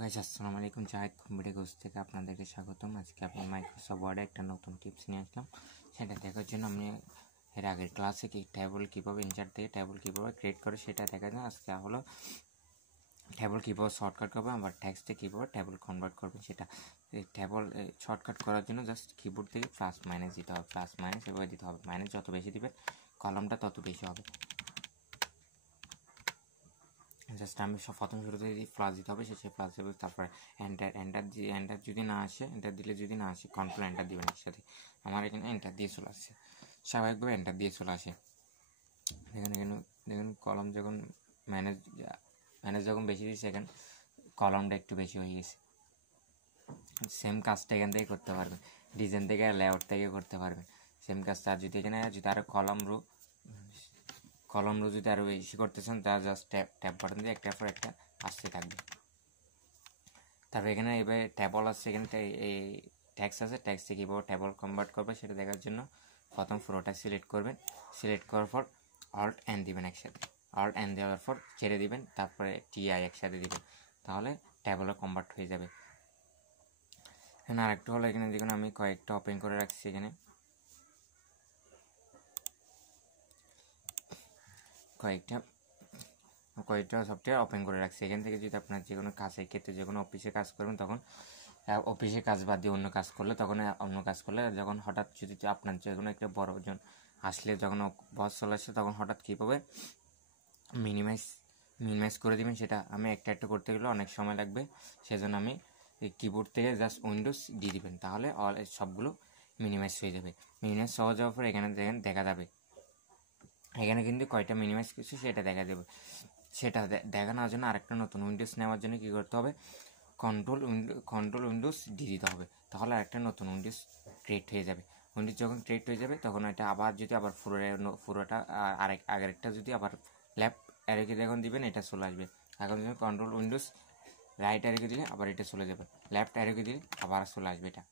Guys আসসালামু আলাইকুম, Zahid computer course থেকে আপনাদেরকে স্বাগতম। আজকে আমি মাইক্রোসফট ওয়ার্ডে একটা নতুন টিপস নিয়ে আসলাম। সেটা দেখার জন্য আমি এর আগের ক্লাসে টেবল কীভাবে ইনসার্ট থেকে টেবল কীভাবে ক্রিয়েট করে সেটা দেখার জন্য আজকে হলো টেবল কীভাবে শর্টকাট করবে, আবার টেক্সটে কীভাবে টেবল কনভার্ট করবে সেটা। টেবল শর্টকাট করার জন্য জাস্ট কিবোর্ড থেকে প্লাস মাইনাস দিতে হবে, প্লাস মাইনাস এভাবে দিতে হবে। মাইনাস যত বেশি দিবেন কলমটা তত বেশি হবে। জাস্ট আমি প্রথম শুরুতে যদি প্লাস দিতে হবে শেষে প্লাস দেবে, তারপরে এন্টার যদি না আসে, এন্টার দিলে যদি না আসে কন্ট্রোল এন্টার দিবেন একসাথে। আমার এখানে এন্টার দিয়ে চলে আসছে, স্বাভাবিকভাবে এন্টার দিয়ে চলে আসে। দেখুন কলম যখন ম্যানেজ যখন বেশি দিচ্ছে এখানে কলমটা একটু বেশি হয়ে গেছে। সেম কাজটা এখান থেকে করতে পারবেন, ডিজাইন থেকে লেআউট থেকে করতে পারবেন সেম কাজটা। আর যদি এখানে আরও কলম যদি আরও বেশি করতে চান তা জাস্ট ট্যাপ বাটন দিয়ে একটার পর একটা আসতে থাকবে। তারপরে এখানে এবার ট্যাবল আসছে, এখানে এই ট্যাক্স আছে, ট্যাক্স থেকে কীভাবে ট্যাবল কনভার্ট করবে সেটা দেখার জন্য প্রথম পুরোটা সিলেক্ট করবেন। সিলেক্ট করার পর অল্ট এন দিবেন একসাথে, অল্ট এন দেওয়ার পর ছেড়ে দিবেন, তারপরে টিআই একসাথে দিবেন, তাহলে ট্যাবলে কনভার্ট হয়ে যাবে। এখানে আরেকটা হলো, এখানে দেখুন আমি কয়েকটা ওপেন করে রাখছি, এখানে কয়েকটা সফটওয়্যার ওপেন করে রাখছি। এখান থেকে যদি আপনার যে কোনো কাজের ক্ষেত্রে যে কোনো অফিসে কাজ করবেন, তখন অফিসে কাজ বাদ দিয়ে অন্য কাজ করলে যখন হঠাৎ যদি আপনার যে কোনো একটা বড় ওজন আসলে, যখন বস চলে আসছে তখন হঠাৎ কীভাবে মিনিমাইজ করে দেবেন সেটা আমি একটা করতে গেলে অনেক সময় লাগবে। সেজন্য আমি কিবোর্ড থেকে জাস্ট উইন্ডোজ দিয়ে দিবেন, তাহলে সবগুলো মিনিমাইজ হয়ে যাবে। মিনিমাইজ হয়ে যাওয়ার পর এখানে দেখা যাবে, এখানে কিন্তু কয়টা মিনিমাইজ কিছু সেটা দেখা দেবে। সেটা দেখানোর জন্য আরেকটা নতুন উইন্ডোজ নেওয়ার জন্য কী করতে হবে, কন্ট্রোল উইন্ডোজ দিয়ে দিতে হবে, তাহলে আরেকটা নতুন উইন্ডোজ ক্রিয়েট হয়ে যাবে। উইন্ডোজ যখন ক্রিয়েট হয়ে যাবে তখন এটা আবার যদি আবার পুরোটা আগেরটা যদি আবার লেফট অ্যারোকে যখন দিবেন এটা চলে আসবে। এখন যখন কন্ট্রোল উইন্ডোজ রাইট অ্যারোকে দিলে আবার এটা চলে যাবে, লেফট অ্যারোকে দিলে আবার চলে আসবে এটা।